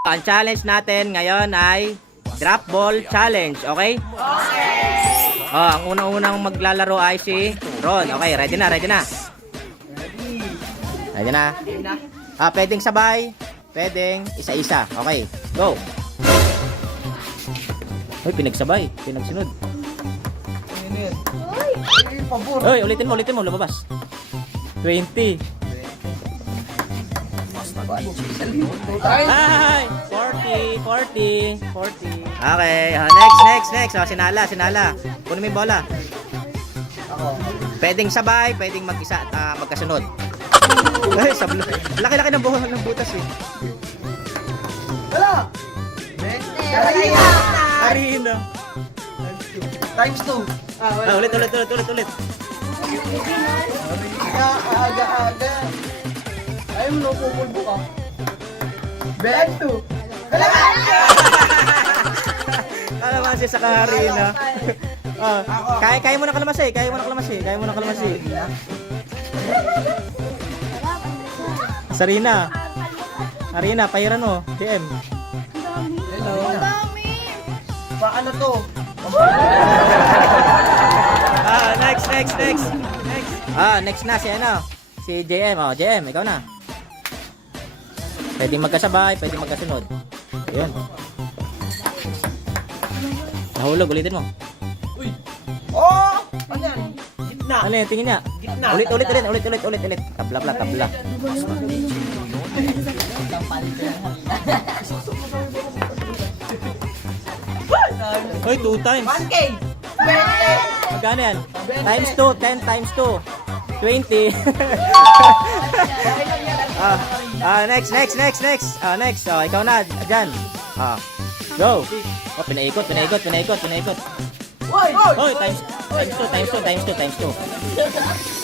Ang challenge natin ngayon ay drop ball challenge, okay? Okay! Oh, ang unang-unang maglalaro ay si Ron. Okay, ready na, ready na. Ready na? Pwedeng sabay, pwedeng isa-isa. Okay, go! Uy, pinagsabay, pinagsunod. Uy, ulitin mo, lumabas. 20. Ay! 40. Okay, next. Oh, sinala. Kunin mo yung bola. Pwedeng sabay, pwedeng mag-isa at magkasunod. Ay, sablo. Laki-laki ng butas eh. Wala! Arena. Times 2. Ulit. Aga. Ayaw mo, pumulbo ka. Bet 2. Kalamansi sa kaharina. Kaya mo na kalamansi. Sarina. Arina, pahiran mo. DM. Hello. Paano to? Next. Next na si ano? Si JM. Oh, JM, ikaw na. Pwedeng magkasabay, pwedeng magkasunod. Ayun. Nahulog, ulitin mo. Uy! Oh! Ano yan? Gitna. Ano yan, tingin niya? Gitna. Ulit. Tabla. Uy, 2 times. 1K! Magkano yan? Times 2, 10 times 2. 20. Next. Next. Ikaw na, dyan. Go. Oh, pinaikot. Uy! Hoy, times 2.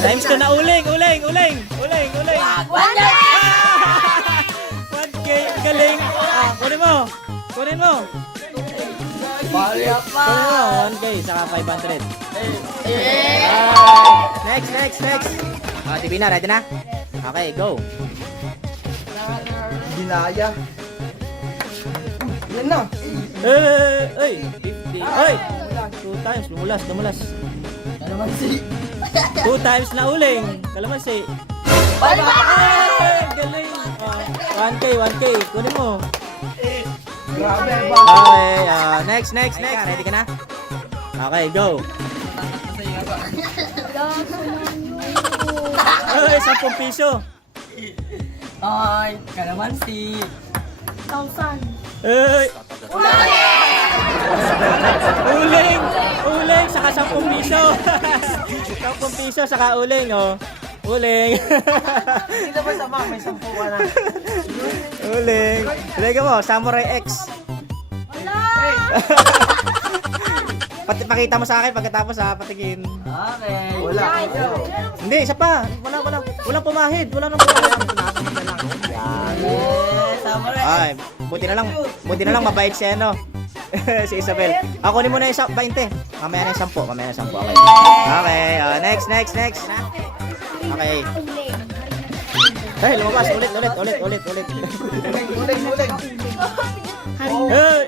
Times 2 na uling. 1K, galing. Kunin mo. Bali pa! 1K, saka 500. Next. TV na, ready na? Okay, go. Binaya. Yan na. Ay, 50. Ay, 2 times, lumulas. Kalamansi. 2 times na uling. Kalamansi. Bali pa! Ay, galing. 1K, kunin mo. Grabe ba? Okay, next. Ready ka na? Okay, go. Ay, 10 piso. Ay, kalamansi. 1,000. Ay. Uling, saka 10 piso. 10 piso, saka uling, oh. Uling. Hindi na masama, may 10 ka na. Uling. Uling mo, Samurai X. Pakita mo sa akin pagkatapos patingin. Okay. Wala. Hindi, isa pa. Walang pumahid. Wala nang pumahid. Samurai. Ay, buti na lang mabait si ano. Si Isabel. Ako ni muna yung 20. Mamaya na yung 10. Okay. Okay, next. Okay. Hey, lumabas. Ulit. Uling. Hey!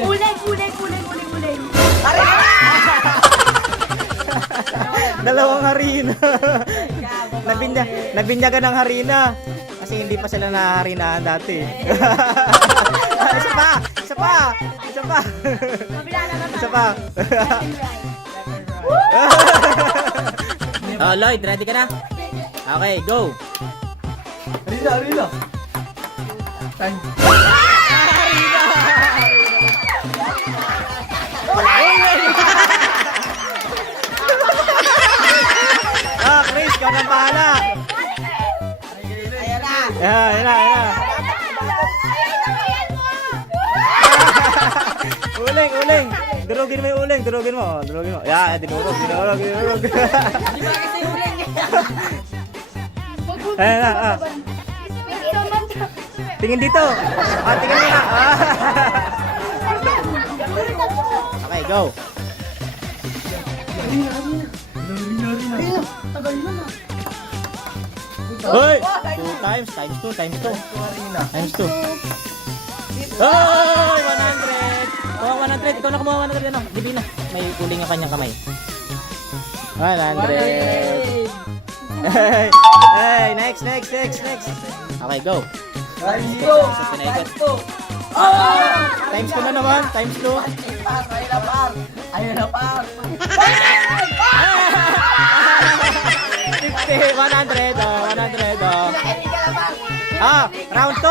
Uling. Dalawang harina. Nabinyagan ng harina. Kasi hindi pa sila naharinahan dati. Isa pa. Lloyd, ready ka na? Okay, go. Arina. Time. Chris, ikaw nang bahala. Ayan na. Uling. Durugin mo yung uling. Durugin mo. Yeah, dinurog. Ayan na. Tingin dito. Tingin mo na. Okay, go. Tagal na na. Hoy! 2 times, times 2, times 2. Times 2. Hoy! 100! Oh, 100. Ikaw na kumuha 100. Ano? Dibi na. May kuling ang kanyang kamay. 100. Hey, next. Okay, go. Times 2 na naman. Times 2. Ayun na pa. 50, 100. Oh, 100. Oh. Round 2.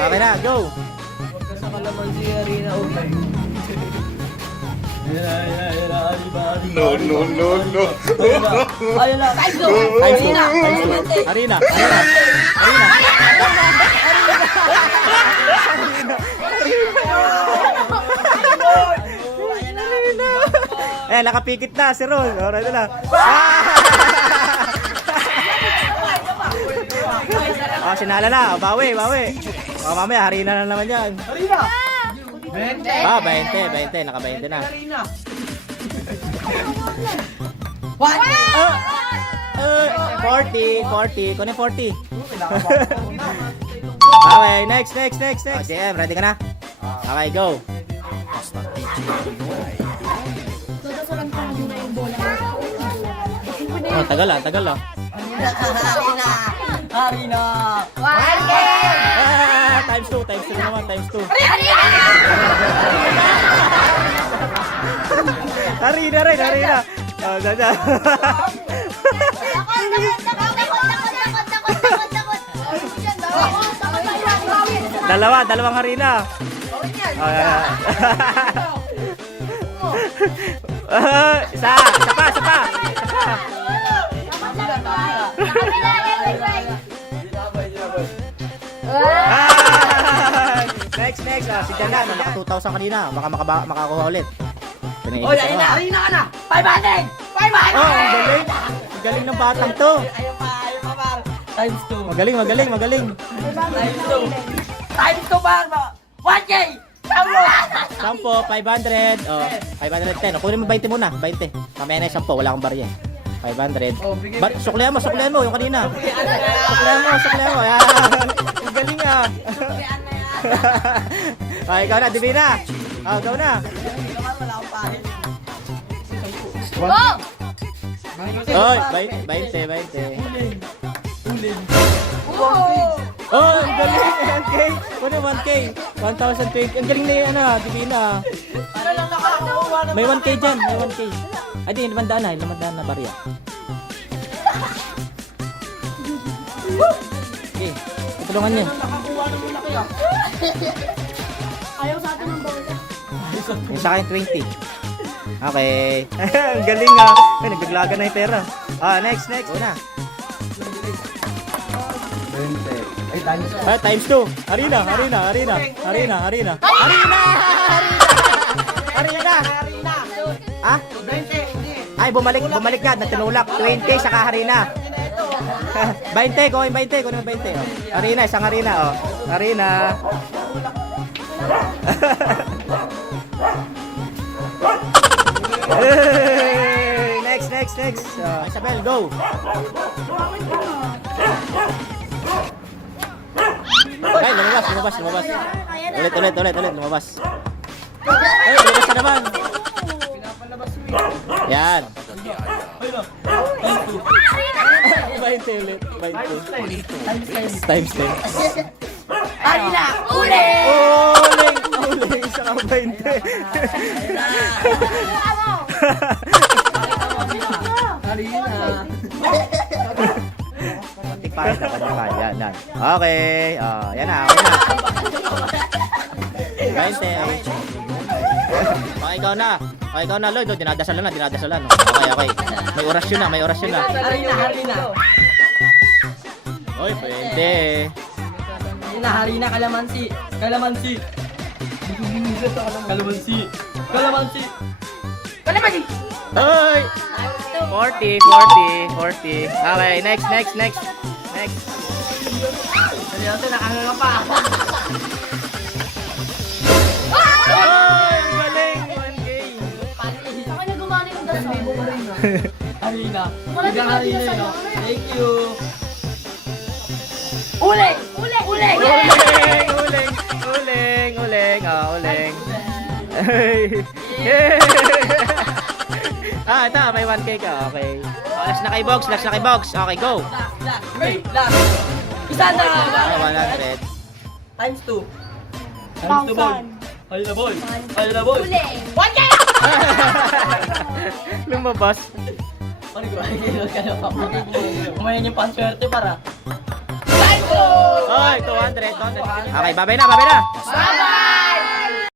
Okay na, go. Sa kalaman si Arena. No. Ayun na. Times 2. Harina. Nakapikit na si Ron. Alright na. Sinala na. Bawi. Mamaya, harina na naman yan. Arena. 20. 20. Naka-20 na. Arena. 40. Kunin 40. Okay, next. JM, ready ka na? Okay, go. Dadasalan ko muna yung bola. Oh, tagal ah. Arena. Times 2 naman, times 2. Harina rin. Oh, dada. Dalawang harina. Oh, isa pa. Next. Si Jana, naka 2,000 kanina. Baka makakuha ulit. Oy, Arena ka na. 500. Oh, ang galing ng batang to. Ayun pa par. Times 2. Magaling. Times 2 par. 1K. Sampo, 500. Oh, 510. O, kunin mo 20 muna. 20. Mamaya na yung 10. Wala akong barya. 500. Oh, bigay. Suklihan mo yung kanina. Suklihan mo. Yan. Ang galing ah. Okay, ikaw na. Divina. Oh, ikaw na. Wala akong pahit. Oy, 20. Ulin. Oh, ang galing. 1K. Kunin 1K. 1,020. Ang galing na yung Divina. Ano lang nakakuha na. May 1K dyan. Ay, di, 500 na barya. Okay, tutulungan niyo. Nakakuha na muna kaya. Ayaw sa atin ng bola. Yung sa akin, 20. Okay. Ang galing ah. Ay, nagbiglagan na yung pera. Next. Una. 20. Ay, times 2. Times 2. Harina. Ah? 20. Ay, bumalik ka. Natinulak. 20 saka harina. 20. Kunin 20. Oh. Harina, isang harina. Oh. Harina. Hey, next. Isabel, go. Ay, lumabas. Ulit, lumabas. Ay, lumabas na naman. Yan. 20 ulit. 20. Times 10. Arena. Ulin. Uling. Saka 20. Arena. Tikpahin na kanya. Yan. Okay. Yan na. Okay na. 20. Okay, ikaw na, Lloyd. Dinadasalan na. Okay. May orasyon na. Arena. Oy, pwede. Harina, kalamansi. Oy! 40. Okay, next. Seryoso, nakanganga pa. Oy, ang galing. 1K. Sa kanya gumana yung dasal. Arena. kanina. Wala Hanggang na kanina, sa no? mga. Thank you. Uling! Uling! Uling! Uling. Uling. Yay! Ito, may 1K ka. Okay. Last na kay Box. Okay, go. Last. Isa na. 100. Times 2. Times 2, boy. Ay na, boy. Uling! Lumabas. Ano ko? Kumain yung panswerte para. Ay, 200. Okay, babay na. Bye-bye!